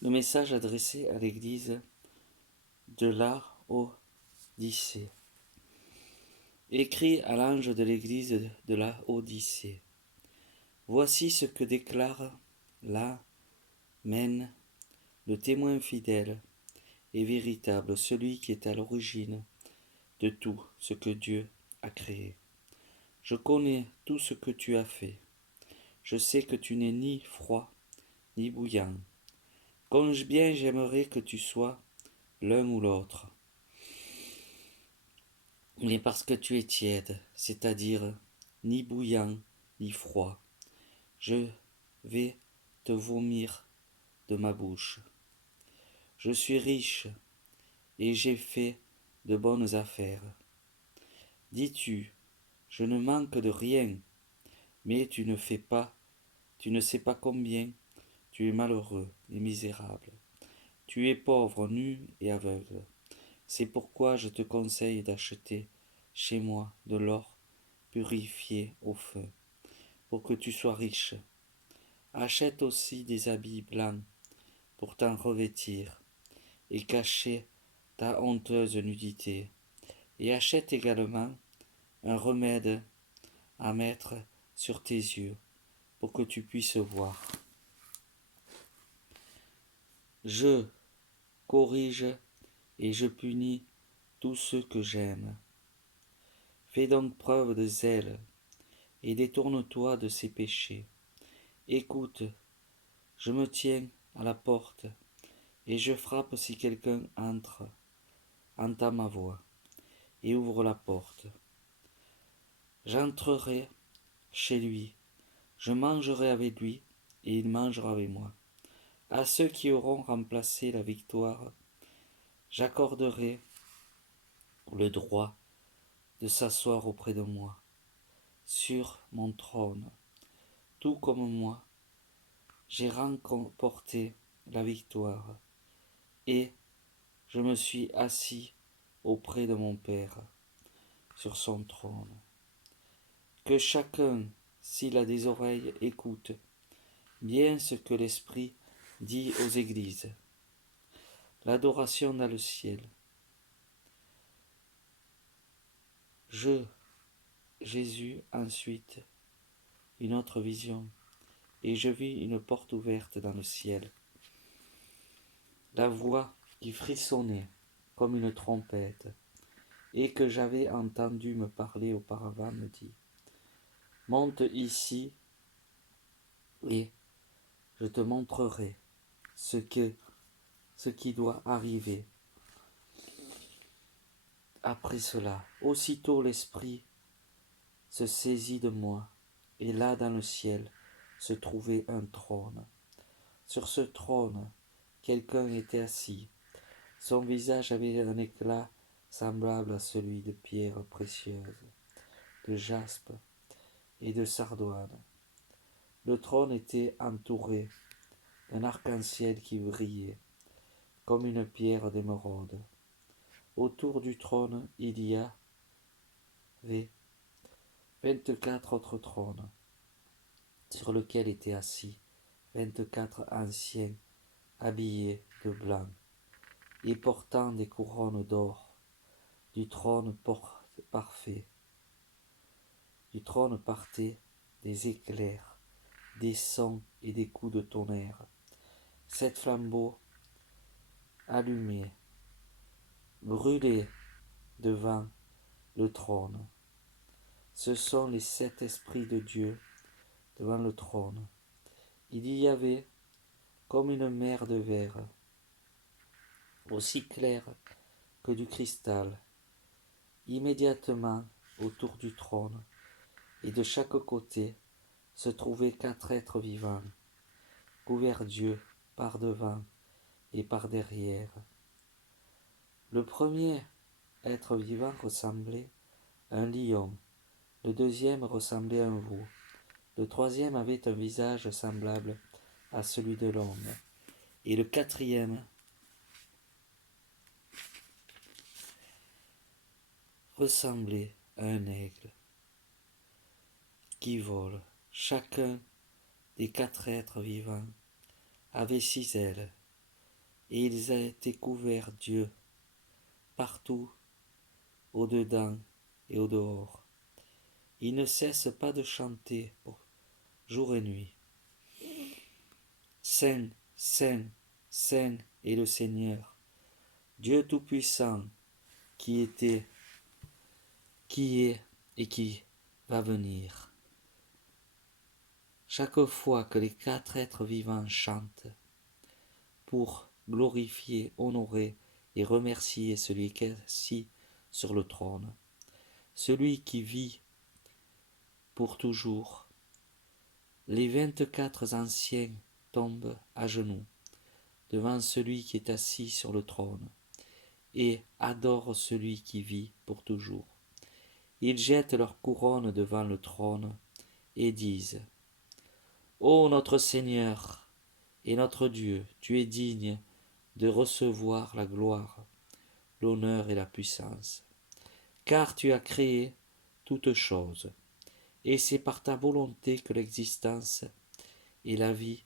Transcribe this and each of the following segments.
Le message adressé à l'Église de Laodicée. Écrit à l'ange de l'Église de Laodicée. Voici ce que déclare l'Amen, le témoin fidèle et véritable, celui qui est à l'origine de tout ce que Dieu a créé. Je connais tout ce que tu as fait. Je sais que tu n'es ni froid ni bouillant. Comme bien j'aimerais que tu sois l'un ou l'autre. Mais parce que tu es tiède, c'est-à-dire ni bouillant ni froid, je vais te vomir de ma bouche. Je suis riche et j'ai fait de bonnes affaires. Dis-tu, je ne manque de rien, mais tu ne sais pas combien tu es malheureux et misérable. Tu es pauvre, nu et aveugle. C'est pourquoi je te conseille d'acheter chez moi de l'or purifié au feu, pour que tu sois riche. Achète aussi des habits blancs pour t'en revêtir et cacher ta honteuse nudité. Et achète également un remède à mettre sur tes yeux pour que tu puisses voir. Je corrige et je punis tous ceux que j'aime. Fais donc preuve de zèle et détourne-toi de ces péchés. Écoute, je me tiens à la porte et je frappe si quelqu'un entre, entend ma voix et ouvre la porte. J'entrerai chez lui, je mangerai avec lui et il mangera avec moi. À ceux qui auront remplacé la victoire, j'accorderai le droit de s'asseoir auprès de moi, sur mon trône, tout comme moi. J'ai remporté la victoire et je me suis assis auprès de mon Père sur son trône. Que chacun, s'il a des oreilles, écoute bien ce que l'Esprit dit aux églises. L'adoration dans le ciel. Jésus, ensuite, une autre vision, et je vis une porte ouverte dans le ciel. La voix qui frissonnait comme une trompette, et que j'avais entendu me parler auparavant me dit, monte ici et je te montrerai ce qui doit arriver. Après cela, aussitôt l'Esprit se saisit de moi, et là dans le ciel se trouvait un trône. Sur ce trône, quelqu'un était assis. Son visage avait un éclat semblable à celui de pierres précieuses, de jaspe et de sardoine. Le trône était entouré d'un arc-en-ciel qui brillait comme une pierre d'émeraude. Autour du trône, il y avait 24 autres trônes, sur lesquels étaient assis 24 anciens habillés de blanc et portant des couronnes d'or. Du trône parfait, du trône partaient des éclairs, des sons et des coups de tonnerre. 7 flambeaux allumés brûlaient devant le trône. Ce sont les 7 esprits de Dieu devant le trône. Il y avait comme une mer de verre, aussi claire que du cristal, immédiatement autour du trône, et de chaque côté se trouvaient 4 êtres vivants, couverts d'yeux par devant et par derrière. Le premier être vivant ressemblait à un lion, le deuxième ressemblait à un veau, le troisième avait un visage semblable à celui de l'homme, et le quatrième ressemblait à un aigle qui vole. Chacun des 4 êtres vivants avait 6 ailes, et ils étaient couverts Dieu partout, au-dedans et au-dehors. Ils ne cessent pas de chanter jour et nuit. Saint, Saint, Saint est le Seigneur, Dieu Tout-Puissant, qui était, qui est et qui va venir. Chaque fois que les quatre êtres vivants chantent pour glorifier, honorer et remercier celui qui est assis sur le trône, celui qui vit pour toujours, les 24 anciens tombent à genoux devant celui qui est assis sur le trône et adorent celui qui vit pour toujours. Ils jettent leur couronne devant le trône et disent : Ô notre Seigneur et notre Dieu, tu es digne de recevoir la gloire, l'honneur et la puissance, car tu as créé toutes choses, et c'est par ta volonté que l'existence et la vie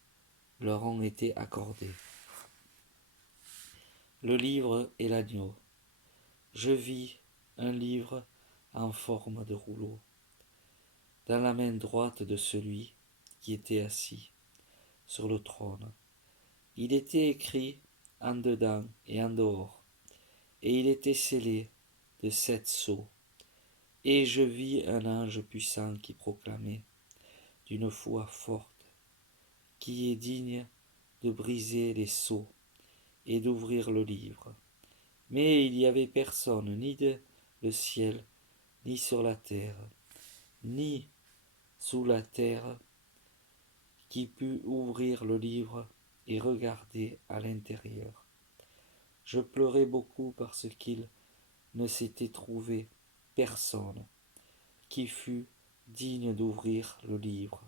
leur ont été accordées. Le livre et l'agneau. Je vis un livre en forme de rouleau dans la main droite de celui qui était assis sur le trône. Il était écrit en dedans et en dehors, et il était scellé de 7 sceaux. Et je vis un ange puissant qui proclamait d'une voix forte, qui est digne de briser les sceaux et d'ouvrir le livre. Mais il n'y avait personne, ni dans le ciel, ni sur la terre, ni sous la terre, qui put ouvrir le livre et regarder à l'intérieur. Je pleurais beaucoup parce qu'il ne s'était trouvé personne qui fût digne d'ouvrir le livre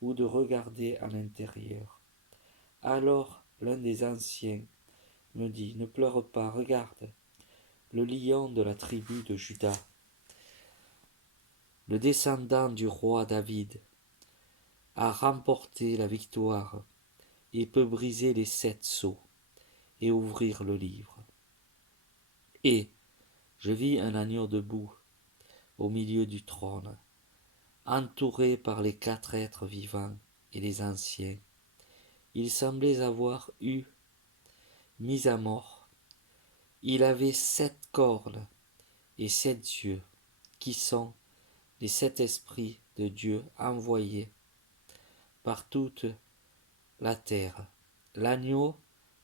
ou de regarder à l'intérieur. Alors l'un des anciens me dit : Ne pleure pas, regarde, le lion de la tribu de Juda, le descendant du roi David, a remporté la victoire et peut briser les 7 sceaux et ouvrir le livre. Et je vis un agneau debout au milieu du trône, entouré par les 4 êtres vivants et les anciens. Il semblait avoir eu mis à mort. Il avait 7 cornes et 7 yeux, qui sont les 7 esprits de Dieu envoyés par toute la terre. L'agneau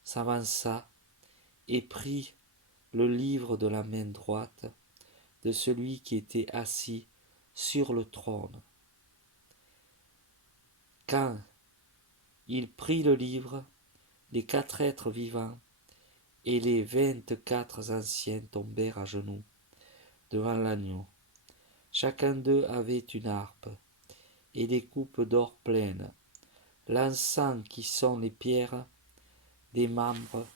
s'avança et prit le livre de la main droite de celui qui était assis sur le trône. Quand il prit le livre, les 4 êtres vivants et les 24 anciens tombèrent à genoux devant l'agneau. Chacun d'eux avait une harpe et des coupes d'or pleines, l'encens qui sont les pierres des membres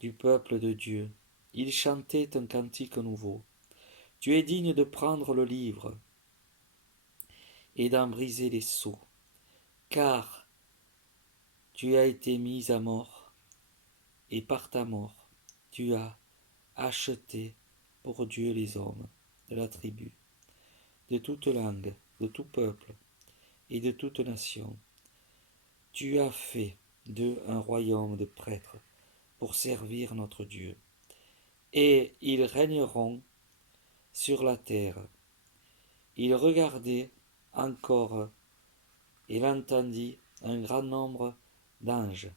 du peuple de Dieu. Ils chantaient un cantique nouveau. Tu es digne de prendre le livre et d'en briser les sceaux, car tu as été mis à mort, et par ta mort tu as acheté pour Dieu les hommes de la tribu, de toute langue, de tout peuple et de toute nation. Tu as fait d'eux un royaume de prêtres pour servir notre Dieu, et ils régneront sur la terre. Il regardait encore, et il entendit un grand nombre d'anges.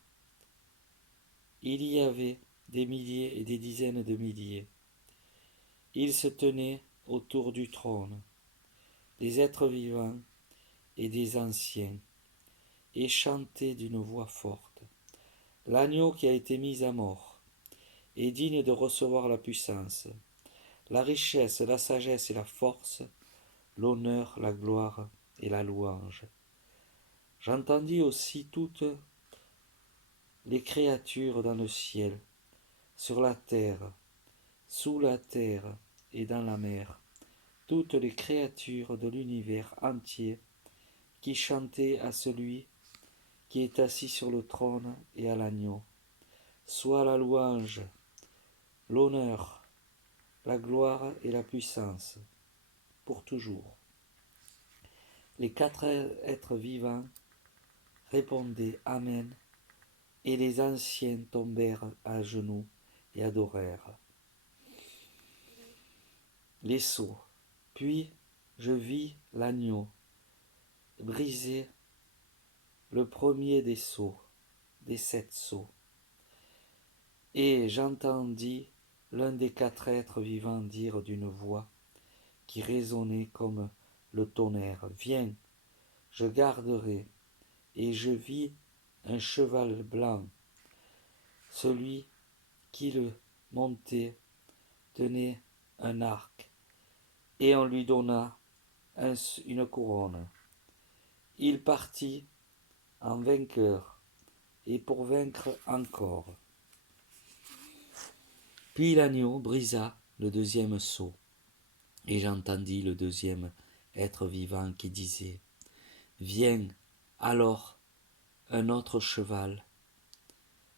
Il y avait des milliers et des dizaines de milliers. Ils se tenaient autour du trône, des êtres vivants et des anciens, et chantaient d'une voix forte : L'agneau qui a été mis à mort est digne de recevoir la puissance, la richesse, la sagesse et la force, l'honneur, la gloire et la louange. J'entendis aussi toutes les créatures dans le ciel, sur la terre, sous la terre et dans la mer, toutes les créatures de l'univers entier qui chantaient à celui qui est assis sur le trône et à l'agneau. soit la louange, l'honneur, la gloire et la puissance, pour toujours. Les quatre êtres vivants répondaient Amen, et les anciens tombèrent à genoux et adorèrent. Les sceaux. Puis je vis l'agneau briser le premier des sceaux, des 7 sceaux. Et j'entendis l'un des quatre êtres vivants dire d'une voix qui résonnait comme le tonnerre, Viens, je garderai. Et je vis un cheval blanc. Celui qui le montait tenait un arc, et on lui donna une couronne. Il partit en vainqueur, et pour vaincre encore. Puis l'agneau brisa le deuxième sceau, et j'entendis le deuxième être vivant qui disait, Viens. Alors un autre cheval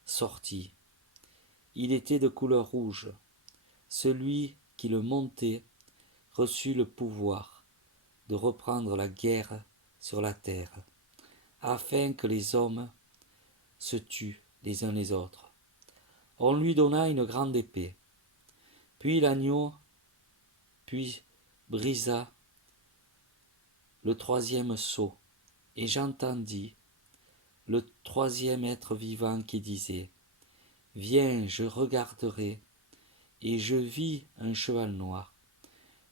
sortit. Il était de couleur rouge. Celui qui le montait reçut le pouvoir de reprendre la guerre sur la terre, afin que les hommes se tuent les uns les autres. On lui donna une grande épée. Puis l'agneau brisa le troisième sceau, et j'entendis le troisième être vivant qui disait, Viens, je regarderai, et je vis un cheval noir.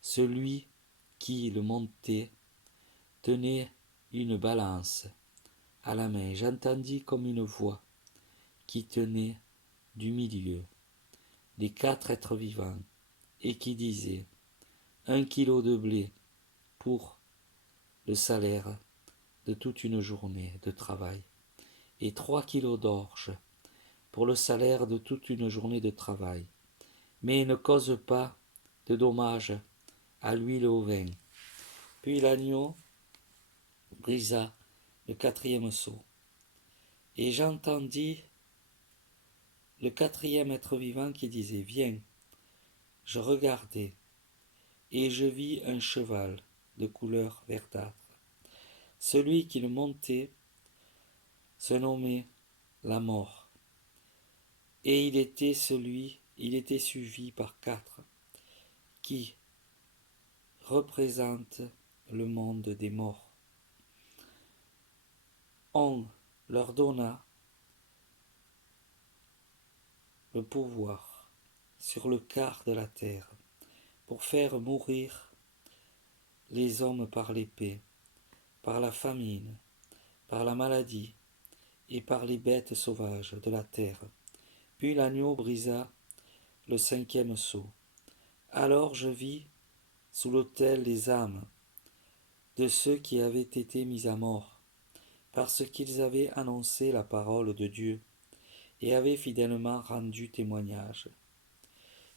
Celui qui le montait tenait une balance à la main. J'entendis comme une voix qui tenait du milieu les quatre êtres vivants et qui disait 1 kilo de blé pour le salaire de toute une journée de travail et 3 kilos d'orge pour le salaire de toute une journée de travail, mais ne cause pas de dommages à l'huile et au vin. Puis l'agneau brisa le quatrième sceau, et j'entendis le quatrième être vivant qui disait, Viens. Je regardai, et je vis un cheval de couleur verdâtre. Celui qui le montait se nommait la mort, et il était suivi par 4 qui représentent le monde des morts. On leur donna le pouvoir sur le quart de la terre pour faire mourir les hommes par l'épée, par la famine, par la maladie et par les bêtes sauvages de la terre. Puis l'agneau brisa le 5e sceau. Alors je vis sous l'autel les âmes de ceux qui avaient été mis à mort, parce qu'ils avaient annoncé la parole de Dieu et avaient fidèlement rendu témoignage.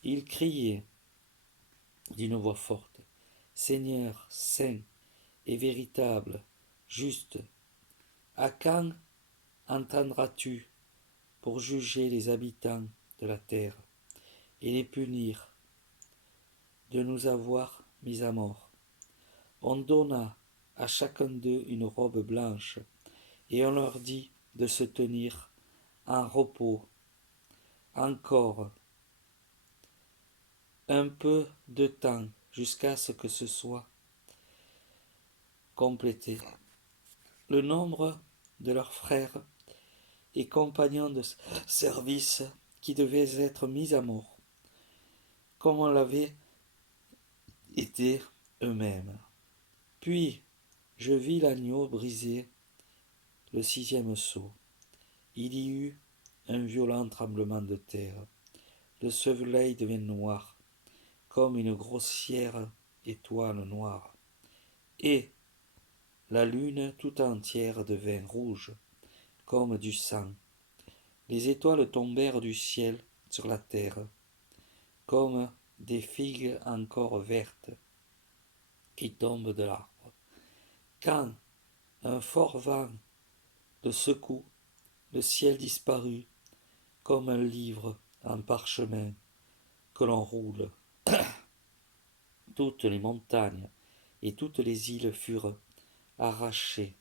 Ils criaient d'une voix forte, Seigneur, saint et véritable, juste, à quand entendras-tu pour juger les habitants de la terre et les punir de nous avoir mis à mort? On donna à chacun d'eux une robe blanche, et on leur dit de se tenir en repos encore un peu de temps jusqu'à ce que ce soit complété. Le nombre de leurs frères et compagnons de service qui devaient être mis à mort, comme on l'avait été eux-mêmes. Puis je vis l'agneau briser le 6e sceau. Il y eut un violent tremblement de terre. Le soleil devint noir, comme une grossière étoile noire, et la lune tout entière devint rouge, comme du sang. Les étoiles tombèrent du ciel sur la terre, comme des figues encore vertes qui tombent de l'arbre. Quand un fort vent le secoue, le ciel disparut comme un livre en parchemin que l'on roule. Toutes les montagnes et toutes les îles furent arrachées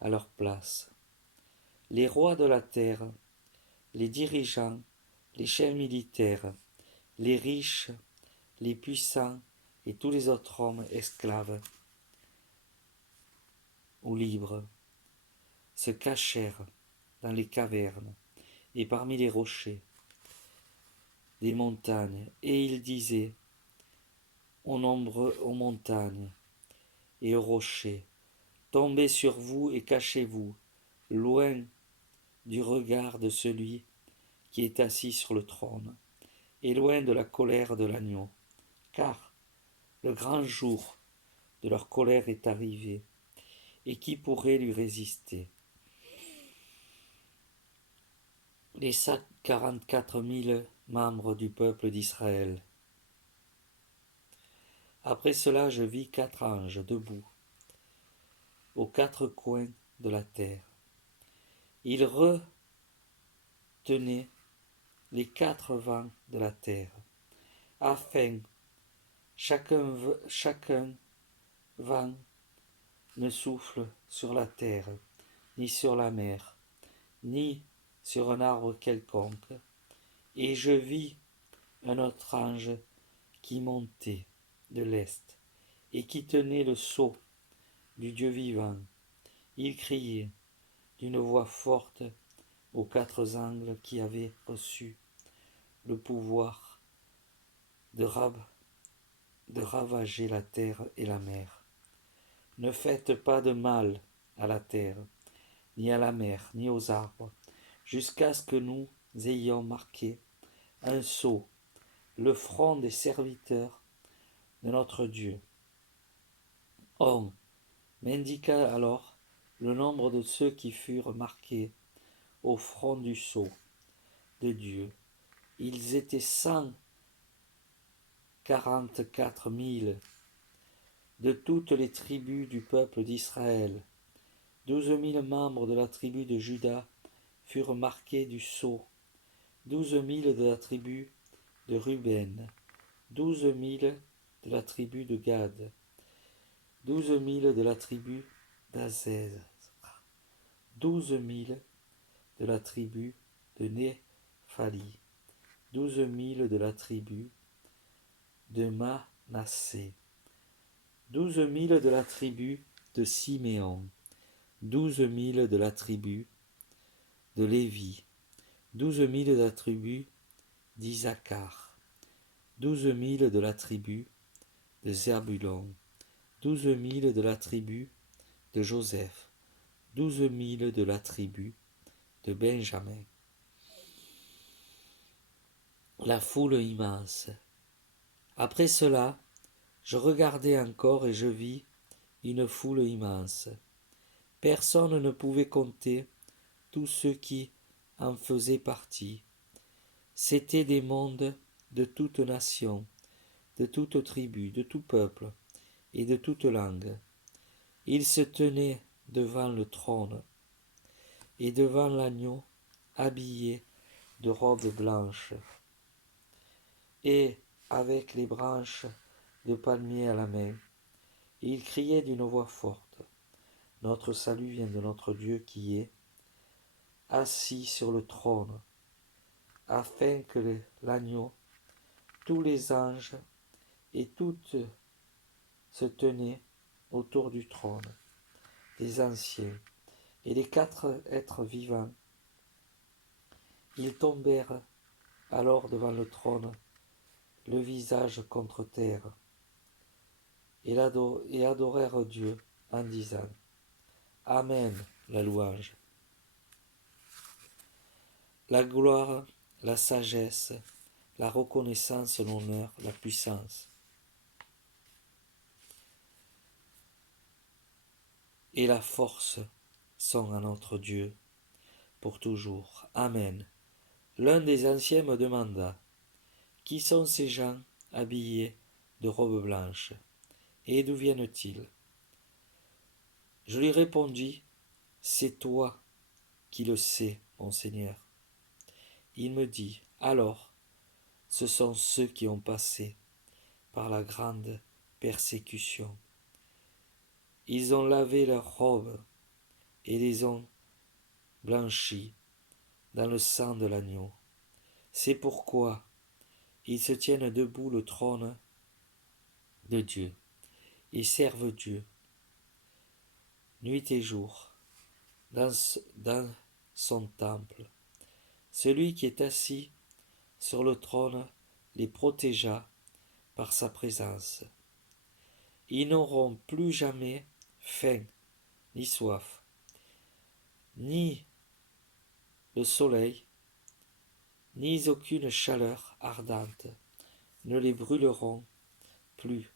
à leur place. Les rois de la terre, les dirigeants, les chefs militaires, les riches, les puissants et tous les autres hommes esclaves ou libres se cachèrent dans les cavernes et parmi les rochers des montagnes, et ils disaient aux montagnes et aux rochers, tombez sur vous et cachez-vous, loin du regard de celui qui est assis sur le trône, et loin de la colère de l'agneau, car le grand jour de leur colère est arrivé, et qui pourrait lui résister? Les 144 000 membres du peuple d'Israël. Après cela, je vis 4 anges debout aux 4 coins de la terre. Ils retenaient les 4 vents de la terre, afin chacun vent ne souffle sur la terre, ni sur la mer, ni sur un arbre quelconque. Et je vis un autre ange qui montait de l'est, et qui tenait le sceau du Dieu vivant. Il criait d'une voix forte aux 4 angles qui avaient reçu le pouvoir de ravager la terre et la mer. Ne faites pas de mal à la terre, ni à la mer, ni aux arbres, jusqu'à ce que nous ayons marqué un sceau, le front des serviteurs de notre Dieu. On m'indiqua alors le nombre de ceux qui furent marqués au front du sceau de Dieu. Ils étaient 144 000 de toutes les tribus du peuple d'Israël. 12 000 membres de la tribu de Juda furent marqués du sceau, 12 000 de la tribu de Ruben, 12 000 de la tribu de Gad, 12 000 de la tribu d'Azez, 12 000 de la tribu de Néphali, 12 000 de la tribu de Manassé, 12 000 de la tribu de Siméon, 12 000 de la tribu de Lévi, 12 000 de la tribu d'Isaacar, 12 000 de la tribu de Zebulon, 12 000 de la tribu de Joseph, 12 000 de la tribu de Benjamin. La foule immense. Après cela, je regardai encore et je vis une foule immense. Personne ne pouvait compter tous ceux qui en faisaient partie. C'étaient des mondes de toute nation, de toute tribu, de tout peuple et de toute langue. Ils se tenaient devant le trône et devant l'agneau, habillés de robes blanches et avec les branches de palmier à la main. Ils criaient d'une voix forte, « Notre salut vient de notre Dieu qui est assis sur le trône, afin que l'agneau, tous les anges et toutes se tenaient autour du trône, des anciens et les 4 êtres vivants. Ils tombèrent alors devant le trône, le visage contre terre, et adorèrent Dieu en disant, Amen, la louange, la gloire, la sagesse, la reconnaissance, l'honneur, la puissance et la force sont à notre Dieu pour toujours. Amen. L'un des anciens me demanda, qui sont ces gens habillés de robes blanches, et d'où viennent-ils? Je lui répondis, c'est toi qui le sais, mon Seigneur. Il me dit, alors, ce sont ceux qui ont passé par la grande persécution. Ils ont lavé leurs robes et les ont blanchies dans le sang de l'agneau. C'est pourquoi ils se tiennent debout le trône de Dieu et servent Dieu nuit et jour dans son temple. Celui qui est assis sur le trône les protégea par sa présence. Ils n'auront plus jamais faim ni soif, ni le soleil, ni aucune chaleur ardente ne les brûleront plus,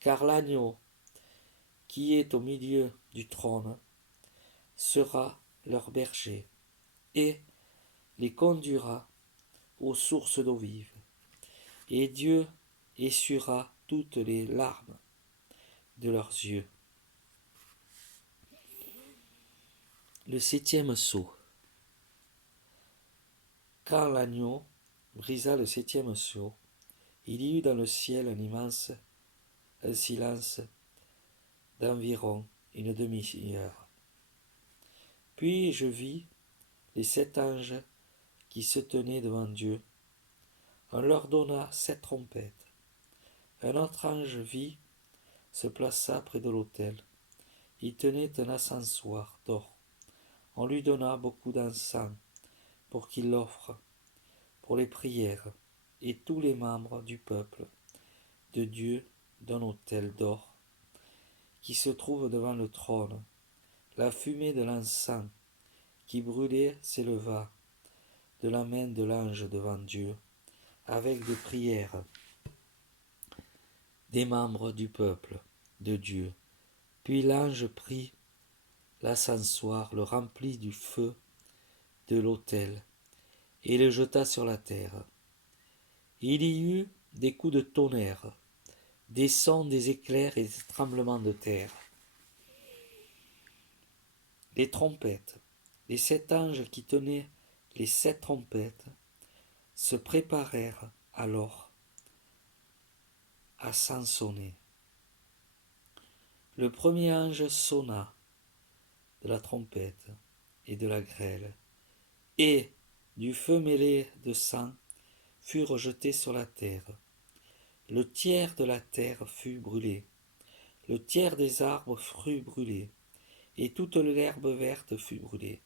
car l'agneau qui est au milieu du trône sera leur berger et les conduira aux sources d'eau vive, et Dieu essuiera toutes les larmes de leurs yeux. Le septième sceau. Quand l'agneau brisa le septième sceau, il y eut dans le ciel un silence d'environ une demi-heure. Puis je vis les 7 anges qui se tenaient devant Dieu. On leur donna 7 trompettes. Un autre ange se plaça près de l'autel. Il tenait un encensoir d'or. On lui donna beaucoup d'encens pour qu'il l'offre pour les prières, et tous les membres du peuple de Dieu d'un autel d'or qui se trouve devant le trône. La fumée de l'encens qui brûlait s'éleva de la main de l'ange devant Dieu, avec des prières des membres du peuple de Dieu. Puis l'ange prit l'encensoir, le remplit du feu de l'autel, et le jeta sur la terre. Il y eut des coups de tonnerre, des sons, des éclairs et des tremblements de terre. Les trompettes, les 7 anges qui tenaient les 7 trompettes, se préparèrent alors à s'en sonner. Le premier ange sonna de la trompette et de la grêle, et du feu mêlé de sang furent jetés sur la terre. Le tiers de la terre fut brûlé, le tiers des arbres fut brûlé, et toute l'herbe verte fut brûlée.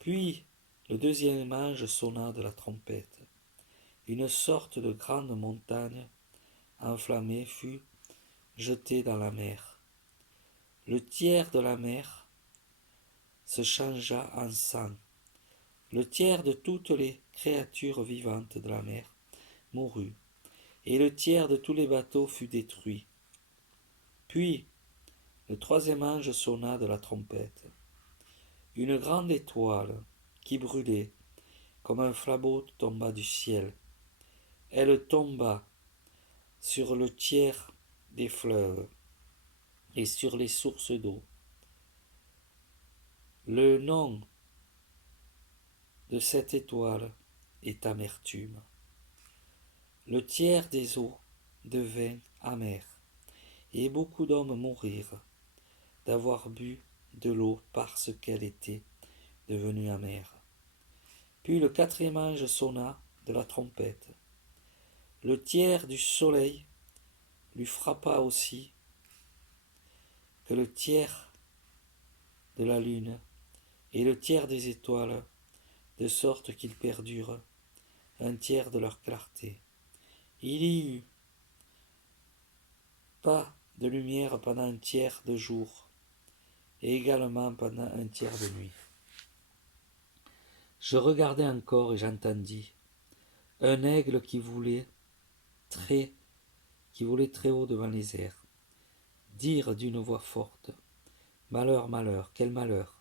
Puis le deuxième ange sonna de la trompette. Une sorte de grande montagne enflammée fut jetée dans la mer. Le tiers de la mer se changea en sang. Le tiers de toutes les créatures vivantes de la mer mourut, et le tiers de tous les bateaux fut détruit. Puis le troisième ange sonna de la trompette. Une grande étoile qui brûlait comme un flambeau tomba du ciel. Elle tomba sur le tiers des fleuves et sur les sources d'eau. Le nom de cette étoile est amertume. Le tiers des eaux devint amer, et beaucoup d'hommes mourirent d'avoir bu de l'eau parce qu'elle était devenue amère. Puis le quatrième ange sonna de la trompette. Le tiers du soleil lui frappa aussi que le tiers de la lune et le tiers des étoiles, de sorte qu'ils perdurent un tiers de leur clarté. Il y eut pas de lumière pendant un tiers de jour, et également pendant un tiers de nuit. Je regardai encore et j'entendis un aigle qui volait très haut devant les airs, dire d'une voix forte: Malheur, malheur, quel malheur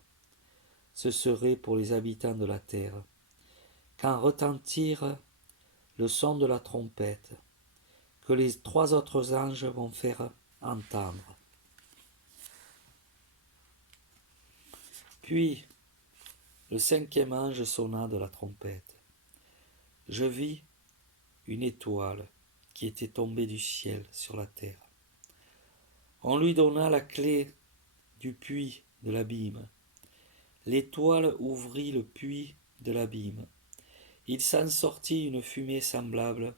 ce serait pour les habitants de la terre, quand retentir le son de la trompette, que les 3 autres anges vont faire entendre. Puis le 5e ange sonna de la trompette. je vis une étoile qui était tombée du ciel sur la terre. On lui donna la clé du puits de l'abîme. L'étoile ouvrit le puits de l'abîme. Il s'en sortit une fumée semblable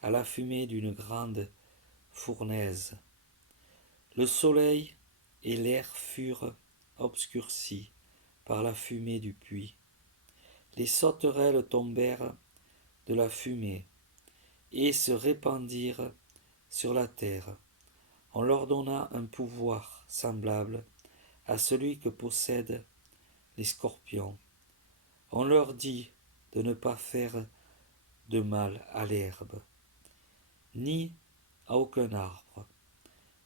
à la fumée d'une grande fournaise. Le soleil et l'air furent obscurcis par la fumée du puits. Les sauterelles tombèrent de la fumée et se répandirent sur la terre. On leur donna un pouvoir semblable à celui que possèdent les scorpions. On leur dit de ne pas faire de mal à l'herbe, ni à aucun arbre,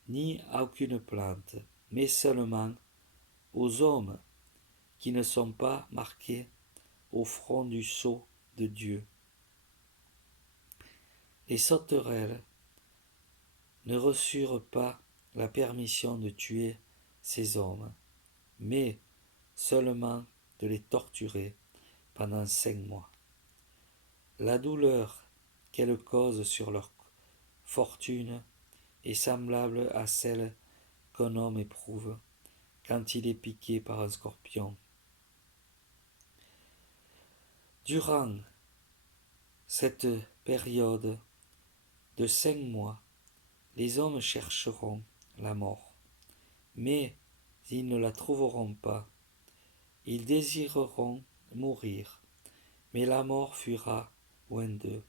ni à aucune plante, mais seulement aux hommes qui ne sont pas marqués au front du sceau de Dieu. Les sauterelles ne reçurent pas la permission de tuer ces hommes, mais seulement de les torturer pendant 5 mois. La douleur qu'elles causent sur leur fortune est semblable à celle qu'un homme éprouve quand il est piqué par un scorpion. Durant cette période de 5 mois, les hommes chercheront la mort, mais ils ne la trouveront pas. Ils désireront mourir, mais la mort fuira loin d'eux.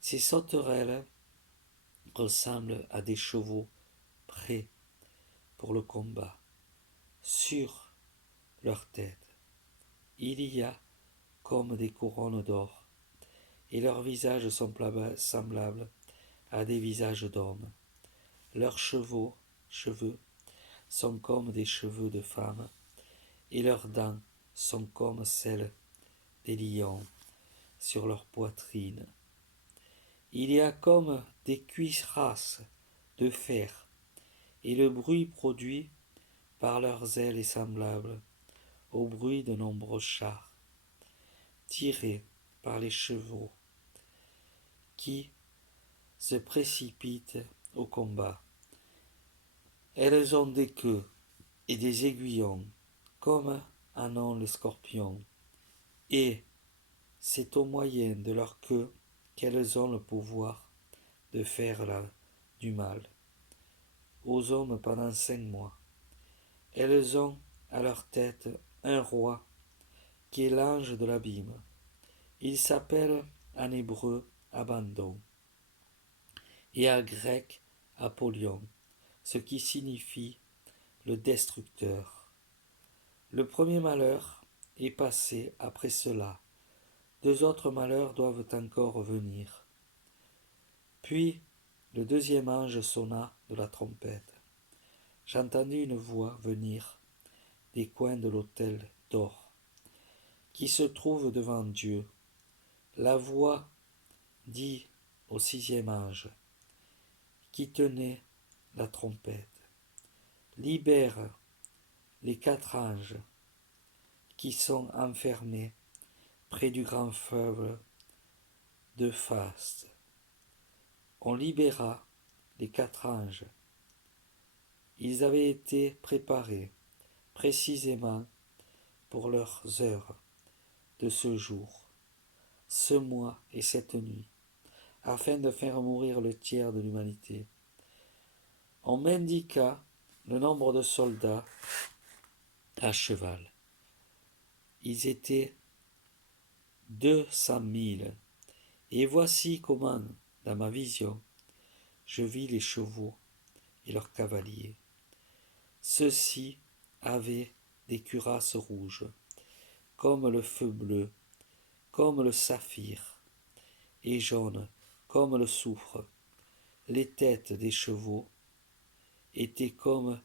Ces sauterelles ressemblent à des chevaux prêts pour le combat. Sur leur tête, il y a comme des couronnes d'or, et leurs visages sont semblables à des visages d'hommes. Leurs cheveux sont comme des cheveux de femmes, et leurs dents sont comme celles des lions sur leur poitrine. Il y a comme des cuirasses de fer, et le bruit produit par leurs ailes est semblable au bruit de nombreux chars, tirés par les chevaux, qui se précipitent au combat. Elles ont des queues et des aiguillons, comme en ont les scorpions, et c'est au moyen de leur queue qu'elles ont le pouvoir de faire du mal aux hommes pendant 5 mois. Elles ont à leur tête un roi qui est l'ange de l'abîme. Il s'appelle en hébreu Abandon et en grec Apollyon, ce qui signifie le destructeur. Le premier malheur est passé après cela. 2 autres malheurs doivent encore venir. Puis le deuxième ange sonna de la trompette. J'entendis une voix venir des coins de l'autel d'or qui se trouve devant Dieu. La voix dit au 6e ange qui tenait la trompette: libère les 4 anges qui sont enfermés près du grand fleuve de Faste. On libéra les 4 anges. Ils avaient été préparés précisément pour leurs heures de ce jour, ce mois et cette nuit, afin de faire mourir le tiers de l'humanité. On m'indiqua le nombre de soldats à cheval. Ils étaient 200 000. Et voici comment, dans ma vision, je vis les chevaux et leurs cavaliers. Ceux-ci avaient des cuirasses rouges, comme le feu bleu, comme le saphir, et jaunes, comme le soufre. Les têtes des chevaux étaient comme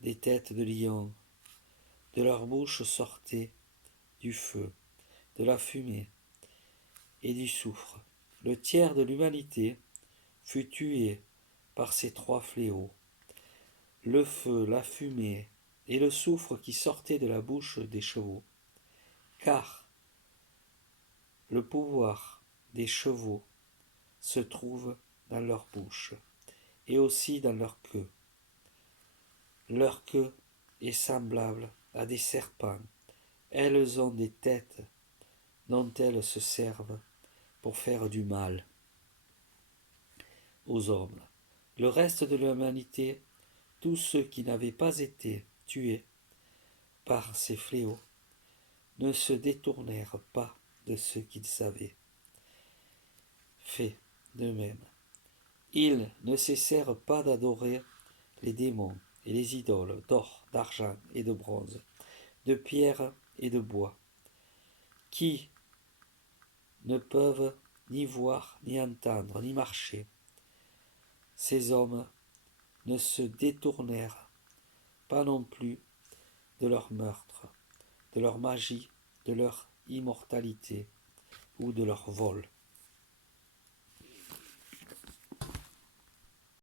des têtes de lions. De leur bouche sortait du feu, de la fumée et du soufre. Le tiers de l'humanité fut tué par ces 3 fléaux: le feu, la fumée et le soufre qui sortaient de la bouche des chevaux. Car Le pouvoir des chevaux se trouve dans leur bouche et aussi dans leur queue. Leur queue est semblable à des serpents. Elles ont des têtes dont elles se servent pour faire du mal aux hommes. Le reste de l'humanité, tous ceux qui n'avaient pas été tués par ces fléaux, ne se détournèrent pas de ce qu'ils avaient fait d'eux-mêmes. Ils ne cessèrent pas d'adorer les démons et les idoles d'or, d'argent et de bronze, de pierre et de bois, qui ne peuvent ni voir, ni entendre, ni marcher. Ces hommes ne se détournèrent pas non plus de leur meurtre, de leur magie, de leur immortalité ou de leur vol.